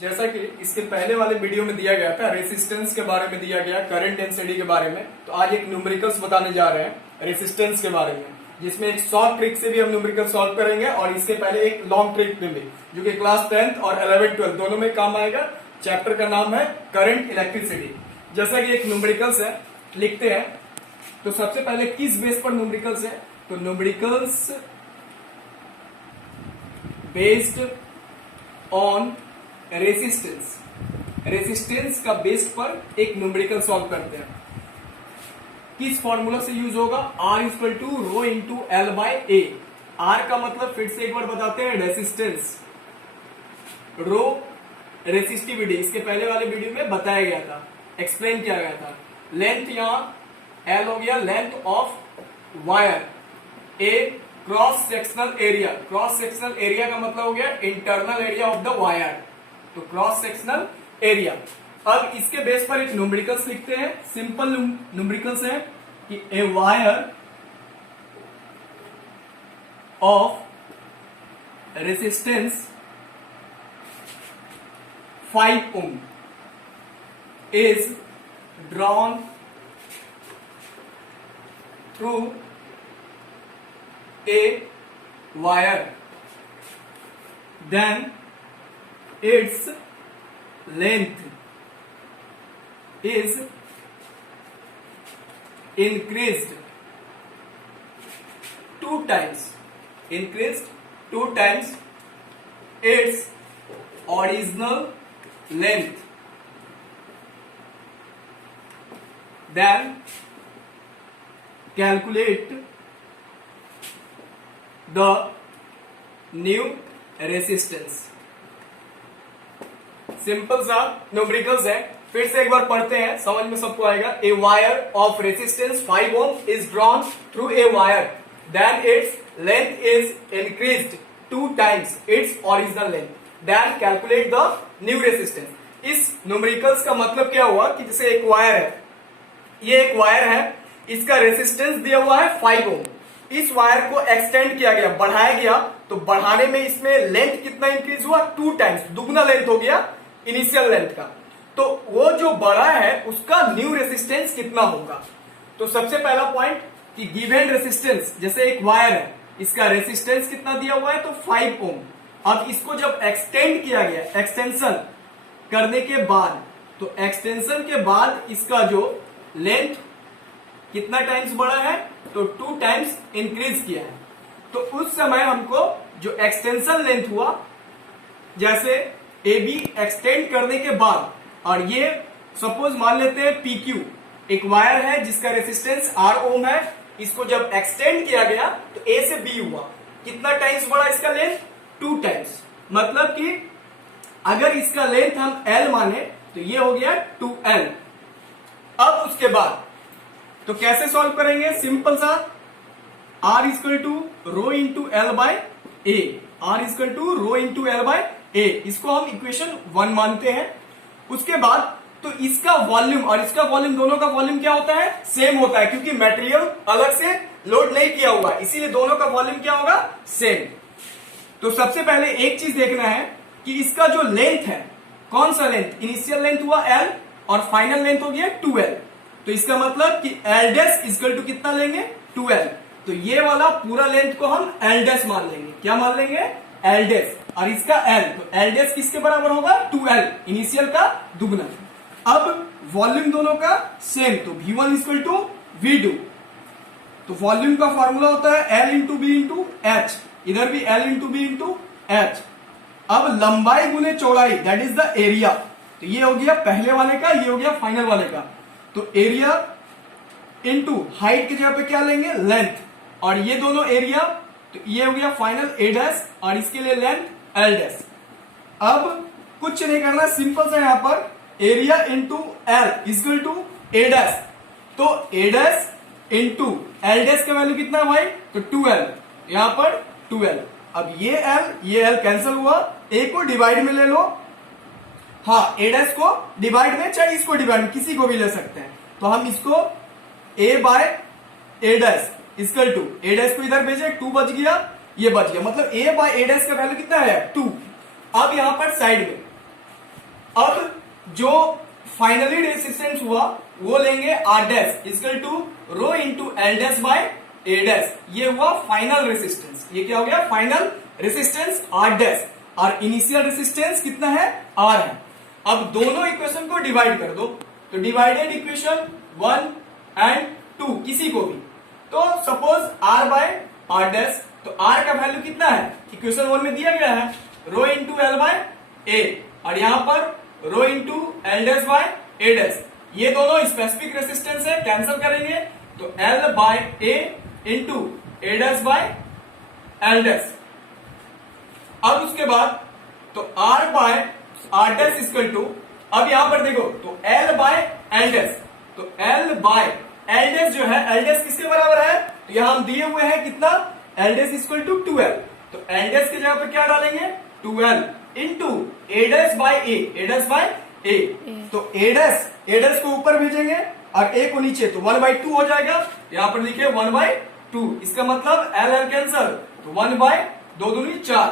जैसा कि इसके पहले वाले वीडियो में दिया गया था, रेसिस्टेंस के बारे में दिया गया, करंट डेंसिटी के बारे में। तो आज एक न्यूमेरिकल्स बताने जा रहे हैं रेसिस्टेंस के बारे में, जिसमें एक शॉर्ट ट्रिक से भी हम न्यूमेरिकल सॉल्व करेंगे और इसके पहले एक लॉन्ग ट्रिक में भी, जो कि क्लास 10th और 11th 12th दोनों में काम आएगा। चैप्टर का नाम है करंट इलेक्ट्रिसिटी। जैसा कि एक न्यूमेरिकल्स है, लिखते हैं। तो सबसे पहले किस बेस पर न्यूमेरिकल्स है? तो numericals based on resistance. Resistance का बेस पर एक न्यूमेरिकल सॉल्व करते हैं। किस फॉर्मूला से यूज होगा? R equal to rho into L by A. R का मतलब फिर से एक बार बताते हैं, रेसिस्टेंस। रो रेसिस्टिविटी, इसके पहले वाले वीडियो में बताया गया था, एक्सप्लेन किया गया था। लेंथ यहां एल हो गया, length of wire. A cross sectional area. Cross sectional area का मतलब हो गया internal area of the wire, तो क्रॉस सेक्शनल एरिया। अब इसके बेस पर एक न्यूमेरिकल्स लिखते हैं। सिंपल न्यूमेरिकल्स है कि a wire of resistance 5 ohm is drawn through a wire, then its length is increased 2 times, its original length, then calculate the new resistance। Simple सा numericals है, फिर से एक बार पढ़ते हैं, समझ में सबको आएगा। A wire of resistance 5 ohm is drawn through a wire, then its length is increased 2 times its original length, then calculate the new resistance. इस न्यूमेरिकल्स का मतलब क्या हुआ कि जैसे एक वायर है, ये एक वायर है, इसका रेसिस्टेंस दिया हुआ है 5 ohm। इस वायर को एक्सटेंड किया गया, बढ़ाया गया, तो बढ़ाने में इसमें लेंथ कितना इंक्रीज हुआ? 2 times, दुगना लेंथ हो गया इनिशियल लेंथ का। तो वो जो बड़ा है उसका न्यू रेसिस्टेंस कितना होगा? तो सबसे पहला पॉइंट कि गिवन रेसिस्टेंस, जैसे एक वायर है, इसका रेसिस्टेंस कितना दिया हुआ है? तो 5 ohm। अब इसको जब एक्सटेंड किया गया, एक्सटेंशन करने के बाद, तो एक्सटेंशन के बाद इसका जो लेंथ कितना टाइम्स बढ़ा है? तो 2 times इंक्रीज किया है। तो उस समय हमको जो एक्सटेंशन लेंथ हुआ, जैसे ए बी एक्सटेंड करने के बाद, और ये सपोज मान लेते हैं PQ, एक वायर है जिसका रेसिस्टेंस R ohm है, इसको जब एक्सटेंड किया गया तो A से B हुआ, कितना टाइम्स बढ़ा इसका लेंथ? 2 times। मतलब कि अगर इसका लेंथ हम L माने तो ये हो गया 2L। अब उसके बाद तो कैसे सॉल्व करेंगे? सिंपल सा, R equal to rho into L by A. R equal to rho into L by A, इसको हम इक्वेशन 1 मानते हैं। उसके बाद तो इसका वॉल्यूम और इसका वॉल्यूम, दोनों का वॉल्यूम क्या होता है? सेम होता है, क्योंकि मटेरियल अलग से लोड नहीं किया हुआ, इसीलिए दोनों का वॉल्यूम क्या होगा? सेम। तो सबसे पहले एक चीज देखना है कि इसका जो लेंथ है, कौन सा लेंथ? इनिशियल लेंथ हुआ L और फाइनल लेंथ हो गया 2L। तो इसका मतलब कि L डैश इक्वल टू कितना लेंगे? 2L। तो ये वाला पूरा लेंथ को हम L डैश मान लेंगे। क्या मान लेंगे? L dash. और इसका L, तो L डैश किसके बराबर होगा? 2L, इनिशियल का दुगना। अब वॉल्यूम दोनों का सेम, तो V1 इक्वल टू V2। तो वॉल्यूम का फॉर्मूला होता है L into B into H, इधर भी L into B into H. अब लंबाई गुने चौड़ाई, दैट इज द एरिया। तो ये हो गया पहले वाले का, ये हो गया फाइनल वाले का। तो एरिया इंटू हाइट की जगह पे क्या लेंगे? लेंथ। और ये दोनों एरिया, तो ये हो गया फाइनल A डैश और इसके लिए लेंथ L डैश। अब कुछ नहीं करना, सिंपल सा यहां पर area into L equal to A dash. तो A dash into L dash का वैल्यू कितना है भाई? तो 2L, यहां पर 2L। अब ये L कैंसिल हुआ, A को डिवाइड में ले लो। हाँ, A डैश को डिवाइड में, चाहे इसको डिवाइड में, किसी को भी ले सकते हैं। तो हम इसको A by A dash equal to, A dash को इधर भेजे, 2 बच गया, ये बच गया, मतलब a बाई ए डैश का वैल्यू कितना है 2। अब यहां पर साइड में अब जो फाइनली रेसिस्टेंस हुआ वो लेंगे R dash equal to rho into L dash by A dash. ये हुआ फाइनल रेसिस्टेंस। ये क्या हो गया? फाइनल रेसिस्टेंस आर डैश, और इनिशियल रेसिस्टेंस कितना है? आर है। अब दोनों इक्वेशन को डिवाइड कर दो, तो डिवाइडेड इक्वेशन 1 एंड 2 किसी को भी, तो suppose R by R dash, तो आर का वैल्यू कितना है? इक्वेशन 1 में दिया गया है rho into L by A, और यहां पर rho into L dash by A dash. ये दोनों स्पेसिफिक रेसिस्टेंस है, कैंसिल करेंगे तो L by A into A dash by L dash. अब उसके बाद तो R by R dash equal to, अब यहां पर देखो तो एल बाय एल डैश, तो एल बाय एल डैश जो है, एल डैश किसके बराबर है? तो यहां हम दिए हुए हैं कितना? एल डैश इक्वल टू 12, तो एल डैश की जगह पर क्या डालेंगे? 12 into A dash by A dash by A, तो ए डैश को ऊपर भेजेंगे और ए को नीचे, तो 1/2 हो जाएगा। यहां पर लिखिए 1/2, इसका मतलब एल कैंसल, तो 1/2 दूनी 4।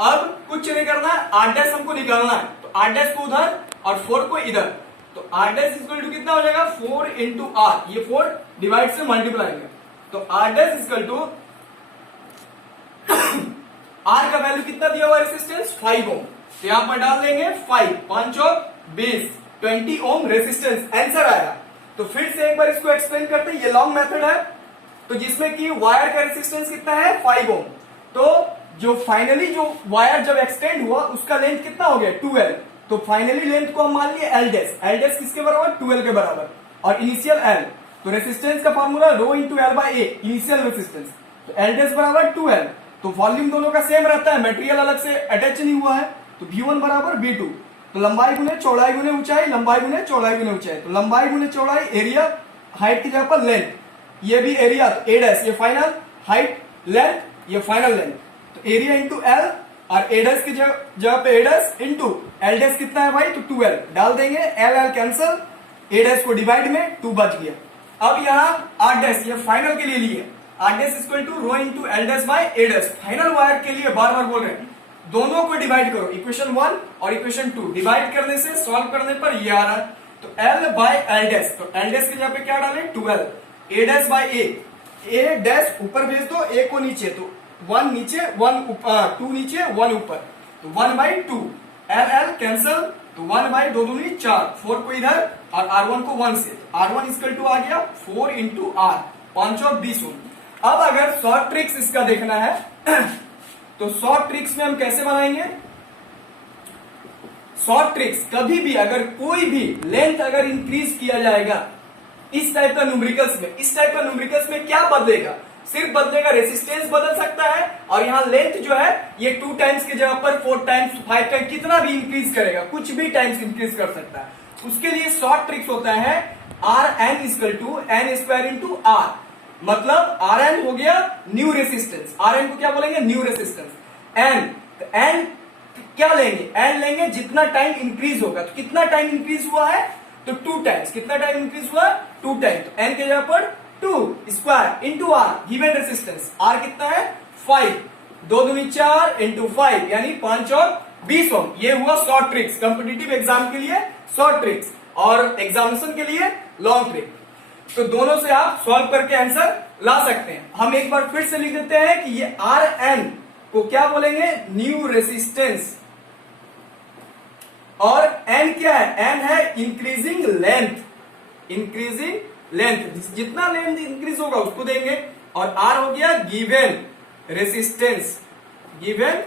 अब कुछ नहीं करना है, आर डैश हमको निकालना है, तो आर डैश को उधर और 4 को इधर, तो आर डैश इक्वल टू कितना हो जाएगा? 4 इंटू आर, ये 4 डिवाइड से मल्टीप्लाई है, तो R dash equal to R का वैल्यू कितना दिया हुआ? रेसिस्टेंस 5 ओम, तो यहां पर डाल देंगे 5, 5 और 20, 20 ओम रेसिस्टेंस आंसर आया। तो फिर से एक बार इसको एक्सप्लेन करते हैं, ये लॉन्ग मेथड है, तो जिसमें कि वायर का रेसिस्टेंस कितना है? 5 ओम, तो जो फाइनली जो वायर जब एक्सटेंड हुआ उसका लेंथ कितना हो गया? 12, तो फाइनली लेंथ को हम मान लिए एल डैश, एल डैश किसके बराबर? 12 के बराबर, और इनिशियल एल, तो रेसिस्टेंस का formula rho into L by A, initial resistance, तो एल डैश बराबर 12, तो वॉल्यूम दोनों का सेम रहता है, मटेरियल अलग से अटैच नहीं हुआ है, तो V1 बराबर V2, तो लंबाई गुने चौड़ाई गुने ऊंचाई, लंबाई गुने चौड़ाई गुने ऊंचाई, तो लंबाई गुने चौड़ाई एरिया, हाइट की जगह पर लेंथ, ये भी एरिया, तो ए डैश, ये फाइनल हाइट, लेंथ, ये फाइनल लेंथ, तो एरिया इंटू एल, और ए डैश की जगह पे ए डैश इंटू एल डैश कितना है भाई? तो 12 डाल देंगे, एल एल कैंसल, ए डैश को डिवाइड में 2 बच गया। अब यहाँ आर डैश, ये फाइनल के लिए लिए, R dash equal to rho into L dash by A dash, final wire के लिए बार बार बोल रहे हैं, दोनों को डिवाइड करो, इक्वेशन 1 और इक्वेशन 2 डिवाइड करने से, सॉल्व करने पर ये आ रहा है, तो एल बाय एल डैश, तो एल डैश की जगह पे क्या डालें? 12, ए डैश बाय ए डैश ऊपर भेज दो, ए को नीचे, तो 1 नीचे 1 ऊपर, 2 नीचे 1 ऊपर, तो 1/2, एल एल कैंसल, तो 1/2 दूनी 4, 4 को इधर और R1 को 1 से, R1 इक्वल टू आ गया 4 इंटू आर, 5 और 20 ओम। अब अगर शॉर्ट ट्रिक्स इसका देखना है तो शॉर्ट ट्रिक्स में हम कैसे बनाएंगे? शॉर्ट ट्रिक्स कभी भी अगर कोई भी लेंथ अगर इंक्रीज किया जाएगा इस टाइप का न्यूमेरिकल्स में, इस टाइप का न्यूमेरिकल्स में क्या बदलेगा? सिर्फ बदलेगा रेसिस्टेंस बदल सकता है, और यहाँ लेंथ जो है ये 2 टाइम्स की जगह पर 4 टाइम्स 5 टाइम्स कितना भी इंक्रीज करेगा, कुछ भी टाइम्स इंक्रीज कर सकता है। उसके लिए शॉर्ट ट्रिक्स होता है R N equal to N square into R, मतलब आर एन हो गया न्यू रेसिस्टेंस, आर एन को क्या बोलेंगे? New resistance. एन क्या लेंगे? एन लेंगे जितना टाइम इंक्रीज होगा, तो कितना टाइम इंक्रीज हुआ है? तो 2 टाइम्स, कितना टाइम इंक्रीज हुआ? 2 टाइम्स, तो एन के जगह पर 2 square into R, given resistance R कितना है? 5, 2 दूनी 4 इंटू 5 यानी 5 और 20 ओम। ये हुआ शॉर्ट ट्रिक्स, कॉम्पिटिटिव एग्जाम के लिए शॉर्ट ट्रिक्स और एग्जामिनेशन के लिए लॉन्ग ट्रिक। तो दोनों से आप सॉल्व करके आंसर ला सकते हैं। हम एक बार फिर से लिख देते हैं कि ये आर एन को क्या बोलेंगे? न्यू रेसिस्टेंस, और एन क्या है? एन है इंक्रीजिंग लेंथ, इंक्रीजिंग लेंथ, जितना लेंथ इंक्रीज होगा उसको देंगे, और आर हो गया गिवन रेसिस्टेंस, गिवन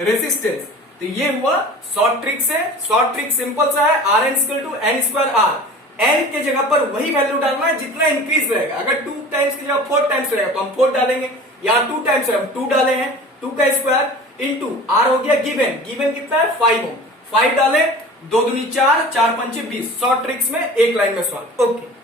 रेसिस्टेंस। तो ये हुआ शॉर्ट ट्रिक से। शॉर्ट ट्रिक सिंपल सा है, R N equal to N square R, N के जगह पर वही वैल्यू डालना है जितना इंक्रीज रहेगा। अगर 2 टाइम्स की जगह 4 टाइम्स रहेगा तो हम 4 डालेंगे, यहाँ 2 टाइम्स है 2 डाले हैं, 2 का स्क्वायर इंटू आर हो गया गिवन, गिवन कितना है? 5 ओम, 5 डाले, 2 दूनी 4, 4 पंचे 20। शॉर्ट ट्रिक्स में एक लाइन में सॉल्व। ओके।